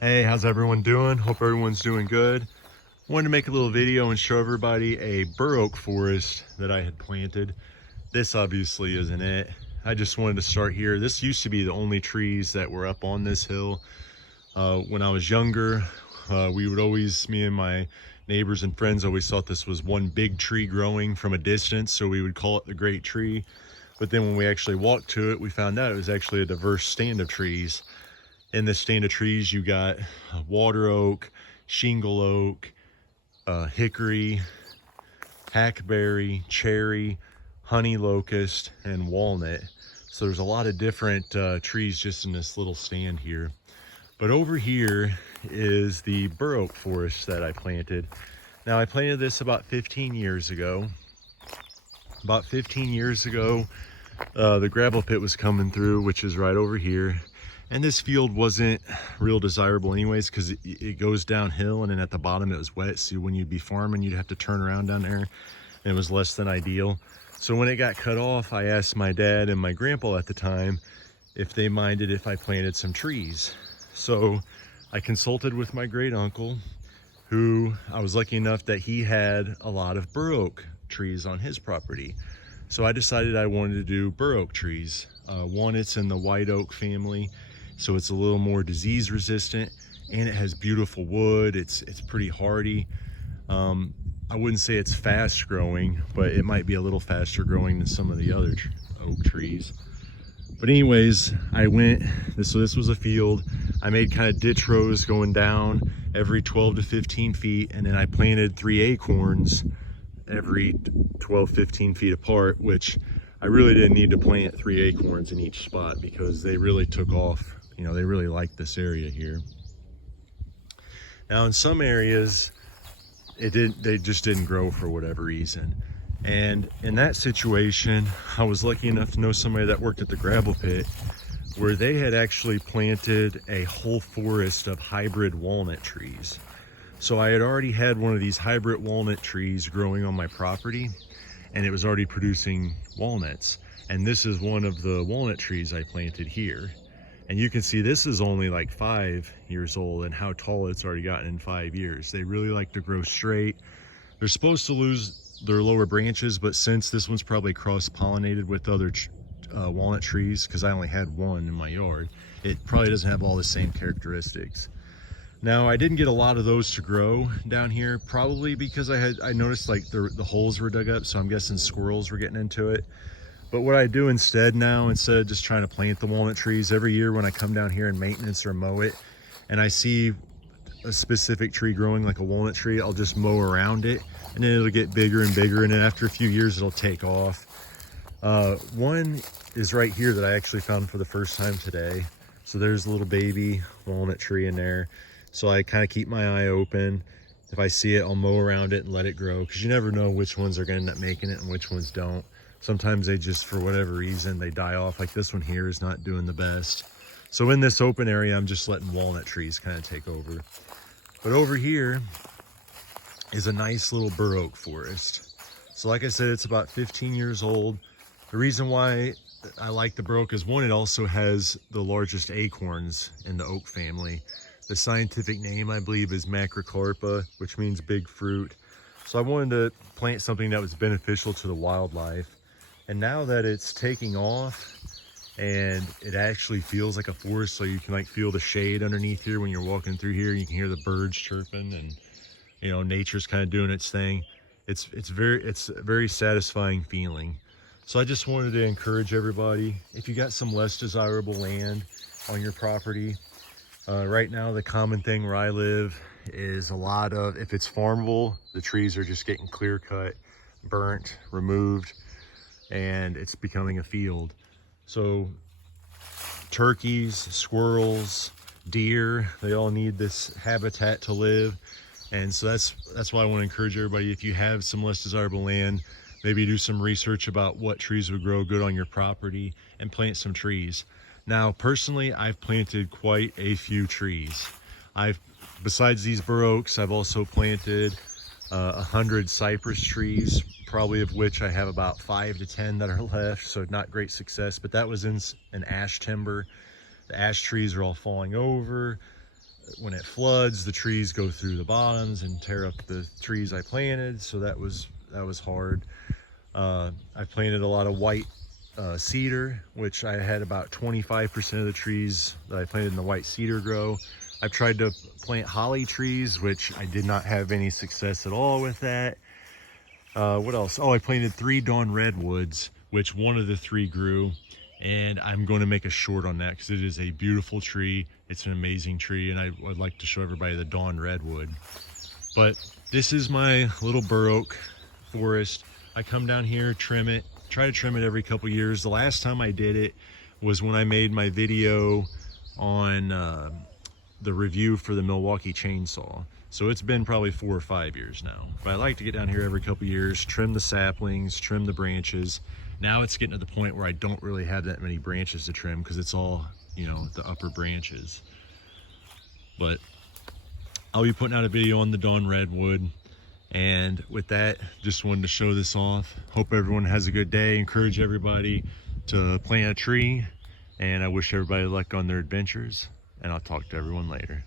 Hey, how's everyone doing? Hope everyone's doing good. Wanted to make a little video and show everybody a bur oak forest that I had planted. This obviously isn't it. I just wanted to start here. This used to be the only trees that were up on this hill. When I was younger, we would always, me and my neighbors and friends always thought this was one big tree growing from a distance, so we would call it the great tree. But then when we actually walked to it, we found out it was actually a diverse stand of trees. In this stand of trees, you got water oak, shingle oak, hickory, hackberry, cherry, honey locust, and walnut. So there's a lot of different trees just in this little stand here. But over here is the bur oak forest that I planted. Now I planted this about 15 years ago. About 15 years ago, the gravel pit was coming through, which is right over here. And this field wasn't real desirable anyways, because it goes downhill, and then at the bottom it was wet. So when you'd be farming, you'd have to turn around down there, and it was less than ideal. So when it got cut off, I asked my dad and my grandpa at the time if they minded if I planted some trees. So I consulted with my great uncle, who I was lucky enough that he had a lot of bur oak trees on his property. So I decided I wanted to do bur oak trees. One, it's in the white oak family, so it's a little more disease resistant, and it has beautiful wood. It's pretty hardy. I wouldn't say it's fast growing, but it might be a little faster growing than some of the other oak trees. But anyways, so this was a field. I made kind of ditch rows going down every 12 to 15 feet, and then I planted 3 acorns every 12, 15 feet apart, which I really didn't need to plant 3 acorns in each spot because they really took off. You know, they really liked this area here. Now in some areas, they just didn't grow for whatever reason. And in that situation, I was lucky enough to know somebody that worked at the gravel pit, where they had actually planted a whole forest of hybrid walnut trees. So I had already had one of these hybrid walnut trees growing on my property, and it was already producing walnuts. And this is one of the walnut trees I planted here. And you can see this is only like 5 years old, and how tall it's already gotten in 5 years. They really like to grow straight. They're supposed to lose their lower branches, but since this one's probably cross-pollinated with other walnut trees, because I only had one in my yard, it probably doesn't have all the same characteristics. Now I didn't get a lot of those to grow down here, probably because I noticed like the holes were dug up, so I'm guessing squirrels were getting into it. But what I do instead now, instead of just trying to plant the walnut trees, every year when I come down here and maintenance or mow it, and I see a specific tree growing like a walnut tree, I'll just mow around it, and then it'll get bigger and bigger, and then after a few years it'll take off. One is right here that I actually found for the first time today. So there's a little baby walnut tree in there. So I kind of keep my eye open. If I see it, I'll mow around it and let it grow, because you never know which ones are going to end up making it and which ones don't. Sometimes they just, for whatever reason, they die off. Like this one here is not doing the best. So in this open area, I'm just letting walnut trees kind of take over. But over here is a nice little bur oak forest. So like I said, it's about 15 years old. The reason why I like the bur oak is, one, it also has the largest acorns in the oak family. The scientific name, I believe, is macrocarpa, which means big fruit. So I wanted to plant something that was beneficial to the wildlife. And now that it's taking off and it actually feels like a forest, so you can like feel the shade underneath here when you're walking through here, you can hear the birds chirping, and you know, nature's kind of doing its thing. It's a very satisfying feeling. So I just wanted to encourage everybody, if you got some less desirable land on your property, right now the common thing where I live is a lot of, if it's farmable, the trees are just getting clear cut, burnt, removed, and it's becoming a field. So turkeys, squirrels, deer, they all need this habitat to live. And so that's why I want to encourage everybody, if you have some less desirable land, maybe do some research about what trees would grow good on your property and plant some trees. Now, personally, I've planted quite a few trees. Besides these bur oaks, I've also planted 100 cypress trees, probably of which I have about 5 to 10 that are left, so not great success. But that was in an ash timber. The ash trees are all falling over. when it floods, the trees go through the bottoms and tear up the trees I planted. So that was hard. I planted a lot of white cedar, which I had about 25% of the trees that I planted in the white cedar grow. I've tried to plant holly trees, which I did not have any success at all with that. What else? Oh, I planted 3 dawn redwoods, which one of the 3 grew, and I'm going to make a short on that because it is a beautiful tree. It's an amazing tree, and I would like to show everybody the dawn redwood. But this is my little bur oak forest. I come down here, trim it, try to trim it every couple years. The last time I did it was when I made my video on the review for the Milwaukee chainsaw. So it's been probably 4 or 5 years now. But I like to get down here every couple years, trim the saplings, trim the branches. Now it's getting to the point where I don't really have that many branches to trim because it's all, you know, the upper branches. But I'll be putting out a video on the dawn redwood. And with that, just wanted to show this off. Hope everyone has a good day. Encourage everybody to plant a tree. And I wish everybody luck on their adventures. And I'll talk to everyone later.